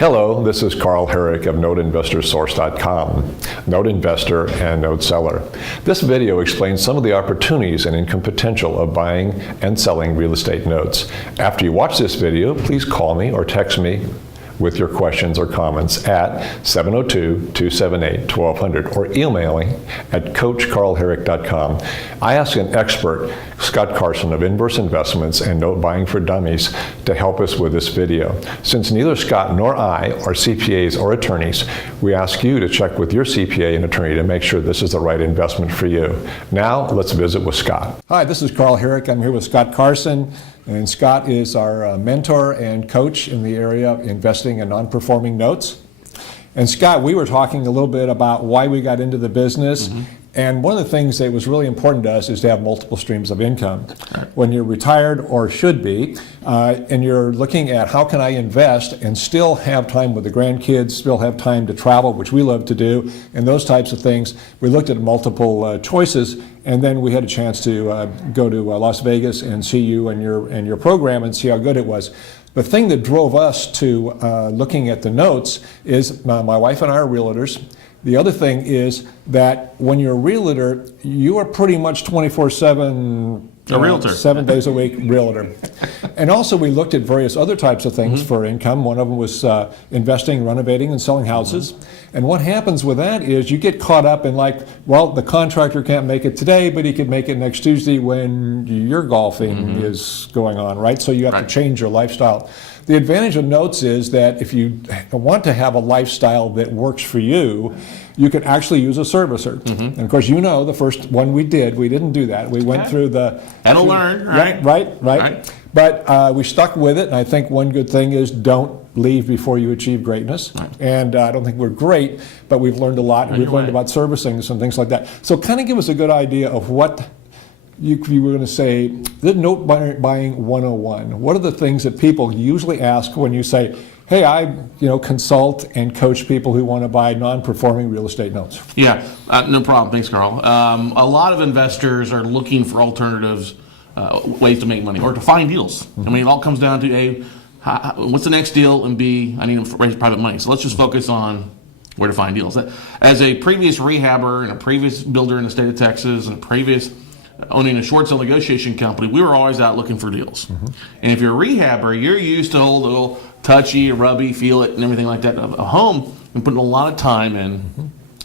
Hello, this is Carl Herrick of NoteInvestorSource.com, Note Investor and Note Seller. This video explains some of the opportunities and income potential of buying and selling real estate notes. After you watch this video, please call me or text me with your questions or comments at 702-278-1200 or emailing at coachcarlherrick.com. I asked an expert, Scott Carson of Inverse Investments and Note Buying for Dummies, to help us with this video. Since neither Scott nor I are CPAs or attorneys, we ask you to check with your CPA and attorney to make sure this is the right investment for you. Now, let's visit with Scott. Hi, this is Carl Herrick. I'm here with Scott Carson. And Scott is our mentor and coach in the area of investing in non-performing notes. And Scott, we were talking a little bit about why we got into the business. And one of the things that was really important to us is to have multiple streams of income. When you're retired, or should be, and you're looking at how can I invest and still have time with the grandkids, still have time to travel, which we love to do, and those types of things, we looked at multiple choices, and then we had a chance to go to Las Vegas and see you and your program and see how good it was. The thing that drove us to looking at the notes is my wife and I are realtors. The other thing is that when you're a realtor, you are pretty much 24/7, a realtor, 7 days a week realtor. And also we looked at various other types of things for income. One of them was investing, renovating, and selling houses. And what happens with that is you get caught up in like, well, the contractor can't make it today, but he could make it next Tuesday when your golfing is going on, right? So you have to change your lifestyle. The advantage of notes is that if you want to have a lifestyle that works for you, you can actually use a servicer. And of course, you know, the first one we didn't do that. We went through the... And to learn, right? Right. But we stuck with it, and I think one good thing is don't leave before you achieve greatness. And I don't think we're great, but we've learned a lot. We've learned about servicing and things like that. So kind of give us a good idea of what you were going to say, the note buying 101. What are the things that people usually ask when you say, hey, I consult and coach people who want to buy non-performing real estate notes? Yeah, no problem. Thanks, Carl. A lot of investors are looking for alternatives, ways to make money or to find deals. I mean, it all comes down to A, what's the next deal, and B, I need to raise private money. So let's just focus on where to find deals. As a previous rehabber and a previous builder in the state of Texas and a previous owning a short sale negotiation company, we were always out looking for deals. And if you're a rehabber, you're used to a little touchy, rubby, feel it, and everything like that of a home, and putting a lot of time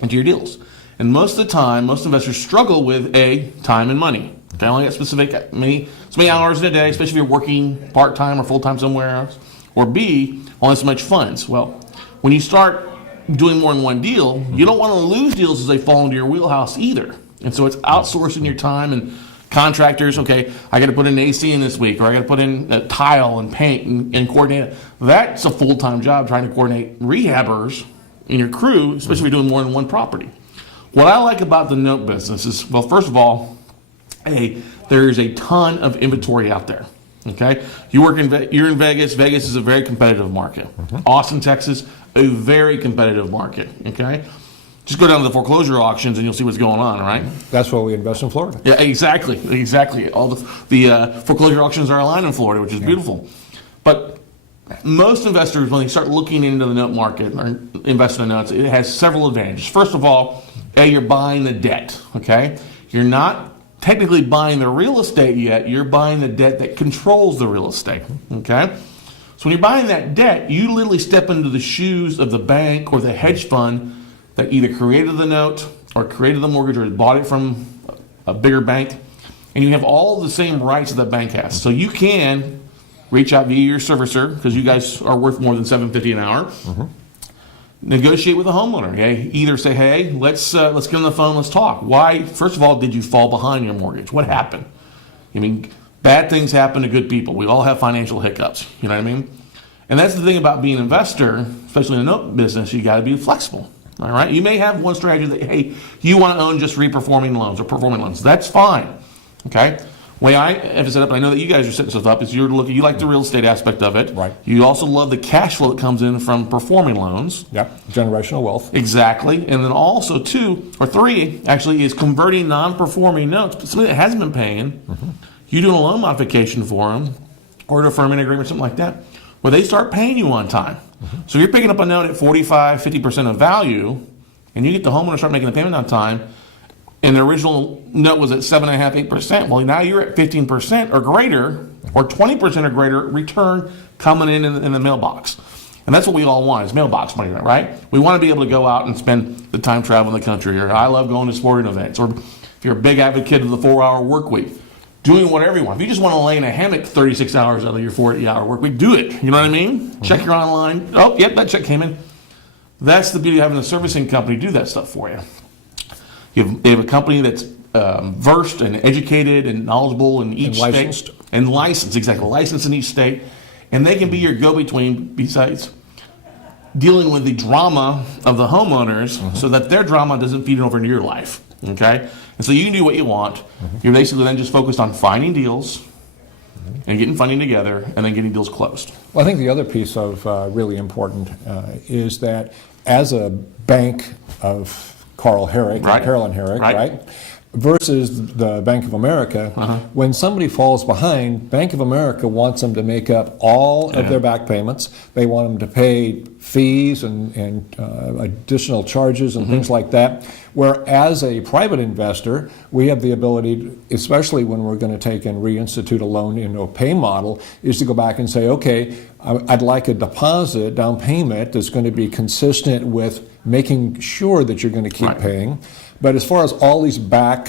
into your deals. And most of the time, most investors struggle with A, time and money. Okay, I only got so many hours in a day, especially if you're working part-time or full-time somewhere else. Or B, only so much funds. Well, when you start doing more than one deal, you don't want to lose deals as they fall into your wheelhouse either. And so it's outsourcing your time, and contractors, okay, I got to put in AC in this week, or I got to put in tile and paint and coordinate it. That's a full-time job, trying to coordinate rehabbers in your crew, especially if you're doing more than one property. What I like about the note business is, well, first of all, there's a ton of inventory out there. Okay, you're in Vegas. Vegas is a very competitive market. Austin, Texas, a very competitive market. Okay. Just go down to the foreclosure auctions and you'll see what's going on, right? That's why we invest in Florida. Yeah, exactly. All the foreclosure auctions are aligned in Florida, which is beautiful. But most investors, when they start looking into the note market or investing in notes, it has several advantages. First of all, you're buying the debt, okay? You're not technically buying the real estate yet. You're buying the debt that controls the real estate, okay? So when you're buying that debt, you literally step into the shoes of the bank or the hedge fund that either created the note or created the mortgage or bought it from a bigger bank, and you have all the same rights that the bank has. So you can reach out via your servicer, because you guys are worth more than $750 an hour. Negotiate with a homeowner. Okay? Either say, hey, let's get on the phone, let's talk. Why? First of all, did you fall behind your mortgage? What happened? I mean, bad things happen to good people. We all have financial hiccups. You know what I mean? And that's the thing about being an investor, especially in the note business. You got to be flexible. All right, you may have one strategy that, hey, you want to own just reperforming loans or performing loans. That's fine. Okay. The way I have it set up, and I know that you guys are setting stuff up, is you like the real estate aspect of it. Right. You also love the cash flow that comes in from performing loans. Yeah. Generational wealth. Exactly. And then also 2 or 3 actually is converting non-performing notes, but somebody that hasn't been paying, you doing a loan modification for them or a deferment agreement, something like that. where they start paying you on time. So if you're picking up a note at 45, 50% of value, and you get the homeowner to start making the payment on time, and the original note was at 7.5%, 8%. Well, now you're at 15% or greater, or 20% or greater return coming in the mailbox. And that's what we all want, is mailbox money, right? We want to be able to go out and spend the time traveling the country. Or I love going to sporting events. Or if you're a big advocate of the 4-hour work week, doing whatever you want. If you just want to lay in a hammock 36 hours out of your 40-hour work week, do it. You know what I mean? Check your online. Oh, yep, that check came in. That's the beauty of having a servicing company do that stuff for you. You have a company that's versed and educated and knowledgeable in each state. And licensed, exactly. Licensed in each state. And they can be your go-between besides dealing with the drama of the homeowners so that their drama doesn't feed over into your life. Okay? And so you can do what you want. You're basically then just focused on finding deals and getting funding together and then getting deals closed. Well, I think the other piece of really important is that as a bank of Carl Herrick, Carolyn Herrick, right? Versus the Bank of America, when somebody falls behind, Bank of America wants them to make up all of their back payments. They want them to pay fees and additional charges and things like that. Where as a private investor, we have the ability, especially when we're going to take and reinstitute a loan into a pay model, is to go back and say, okay, I'd like a deposit, down payment that's going to be consistent with making sure that you're going to keep paying. But as far as all these back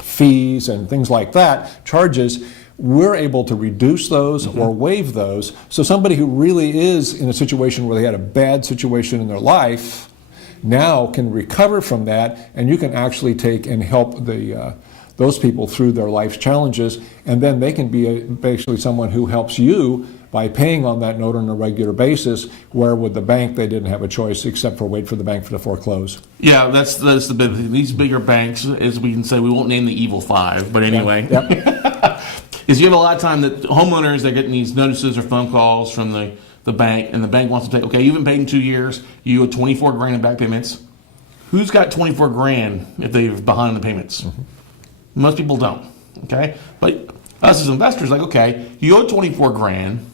fees and things like that, charges, we're able to reduce those or waive those. So somebody who really is in a situation where they had a bad situation in their life now can recover from that, and you can actually take and help those people through their life's challenges, and then they can be basically someone who helps you by paying on that note on a regular basis, where with the bank they didn't have a choice except for wait for the bank to foreclose. Yeah, that's the big thing. These bigger banks, as we can say, we won't name the evil five, but anyway, is you have a lot of time that homeowners, they're getting these notices or phone calls from the bank, and the bank wants to take, okay, you've been paid in 2 years, you owe 24 grand in back payments. Who's got 24 grand if they're behind the payments? Most people don't, okay? But us as investors, like, okay, you owe 24 grand.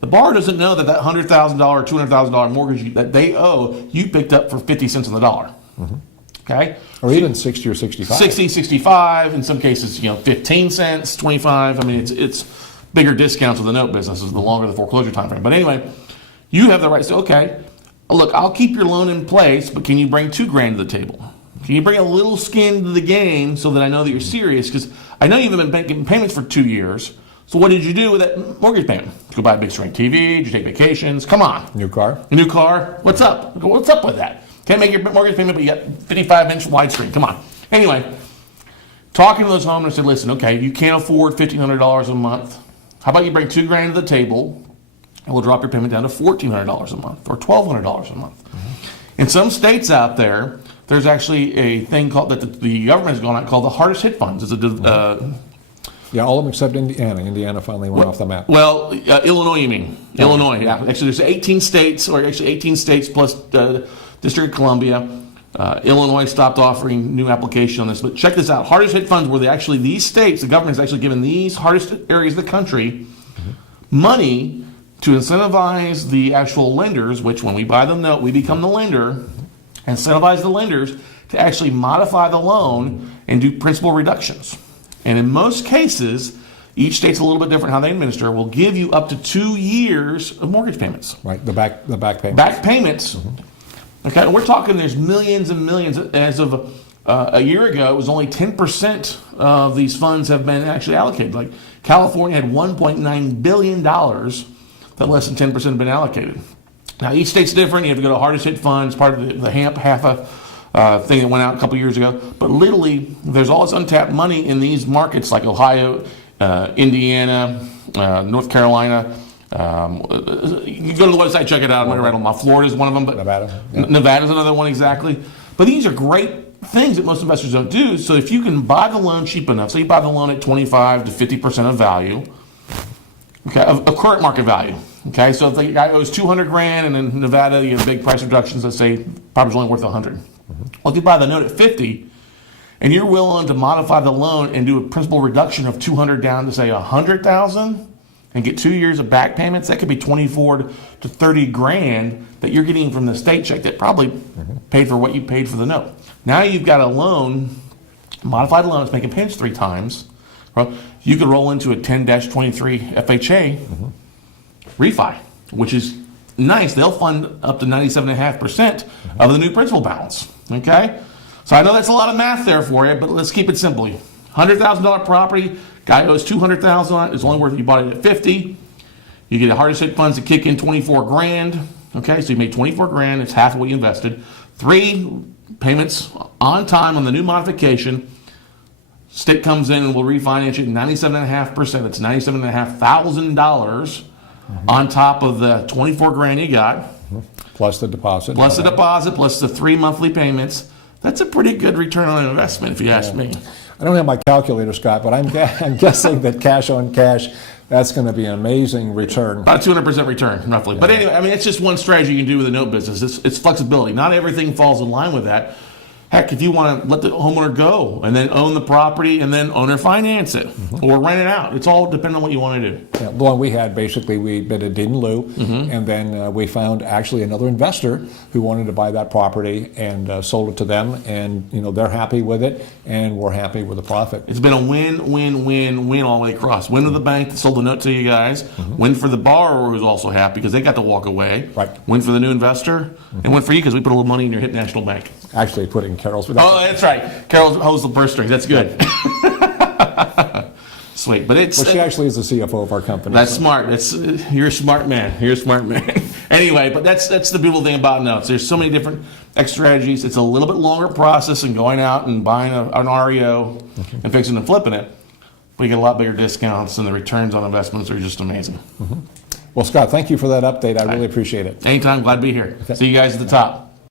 The borrower doesn't know that $100,000 or $200,000 mortgage that they owe, you picked up for 50 cents on the dollar. Okay? Or even 60 or 65. 60, 65, in some cases, 15 cents, 25. I mean, it's bigger discounts with the note businesses the longer the foreclosure time frame. But anyway, you have the right to say, okay, look, I'll keep your loan in place, but can you bring $2 grand to the table? Can you bring a little skin to the game so that I know that you're serious? Because I know you've been getting payments for 2 years. So what did you do with that mortgage payment? Did you go buy a big screen TV? Did you take vacations? Come on. New car? A new car? What's up? What's up with that? Can't make your mortgage payment, but you got 55-inch widescreen. Come on. Anyway, talking to those homeowners, said, listen, okay, you can't afford $1,500 a month. How about you bring $2 grand to the table, and we'll drop your payment down to $1,400 a month or $1,200 a month. In some states out there, there's actually a thing called that the government has gone out called the hardest hit funds. It's a yeah, all of them except Indiana. Indiana finally went off the map. Well, Illinois, you mean? Yeah. Illinois, yeah. Actually, there's 18 states, or actually 18 states plus District of Columbia. Illinois stopped offering new application on this. But check this out. Hardest hit funds were these states, the government has actually given these hardest areas of the country money to incentivize the actual lenders, which when we buy the note, we become the lender, incentivize the lenders to actually modify the loan and do principal reductions. And in most cases, each state's a little bit different how they administer, will give you up to 2 years of mortgage payments. Right, the back payments. Back payments. Okay, and we're talking there's millions and millions. As of a year ago, it was only 10% of these funds have been actually allocated. Like California had $1.9 billion that less than 10% have been allocated. Now, each state's different. You have to go to hardest hit funds, part of the HAMP, thing that went out a couple years ago. But literally, there's all this untapped money in these markets like Ohio, Indiana, North Carolina. You go to the website, check it out. I'm going to rattle them off. Florida's one of them. But Nevada. Yeah. Nevada's another one, exactly. But these are great things that most investors don't do. So if you can buy the loan cheap enough, say you buy the loan at 25 to 50% of value, okay, of current market value. Okay, so if the guy owes 200 grand and in Nevada you have big price reductions, let's say property's only worth 100. Well, if you buy the note at 50 and you're willing to modify the loan and do a principal reduction of 200 down to say 100,000, and get 2 years of back payments, that could be 24 to 30 grand that you're getting from the state check that probably paid for what you paid for the note. Now you've got a loan, modified loan, it's making payments 3 times. Well, you could roll into a 10-23 FHA refi, which is nice. They'll fund up to 97.5% of the new principal balance. Okay? So I know that's a lot of math there for you, but let's keep it simple. $100,000 property, guy owes $200,000 on it. It's only worth it. You bought it at 50. You get a hardest hit funds to kick in 24 grand. Okay, so you made 24 grand. It's half of what you invested. 3 payments on time on the new modification. State comes in and will refinance you 97.5%. That's $97,500 on top of the 24 grand you got. Plus the deposit. Plus the deposit, plus the 3 monthly payments. That's a pretty good return on investment, if you ask me. I don't have my calculator, Scott, but I'm guessing that cash on cash, that's going to be an amazing return. About a 200% return, roughly. But anyway, I mean, it's just one strategy you can do with the note business. It's flexibility. Not everything falls in line with that. Heck, if you want to let the homeowner go and then own the property and then owner finance it or rent it out, it's all depending on what you want to do. Yeah, the one we had, basically, we bid a deed in lieu, and then we found actually another investor who wanted to buy that property and sold it to them, and they're happy with it, and we're happy with the profit. It's been a win, win, win, win all the way across. Win to the bank that sold the note to you guys. Win for the borrower who's also happy because they got to walk away. Right. Win for the new investor, and win for you because we put a little money in your Hit National Bank. Actually, put in Carol's. Oh, that's right. Carol holds the purse strings. That's good. Sweet, but it's. Well, she actually is the CFO of our company. That's smart. You're a smart man. You're a smart man. Anyway, but that's the beautiful thing about notes. There's so many different X strategies. It's a little bit longer process than going out and buying an REO and fixing and flipping it. But you get a lot bigger discounts, and the returns on investments are just amazing. Well, Scott, thank you for that update. I really appreciate it. Anytime. Glad to be here. See you guys at the top.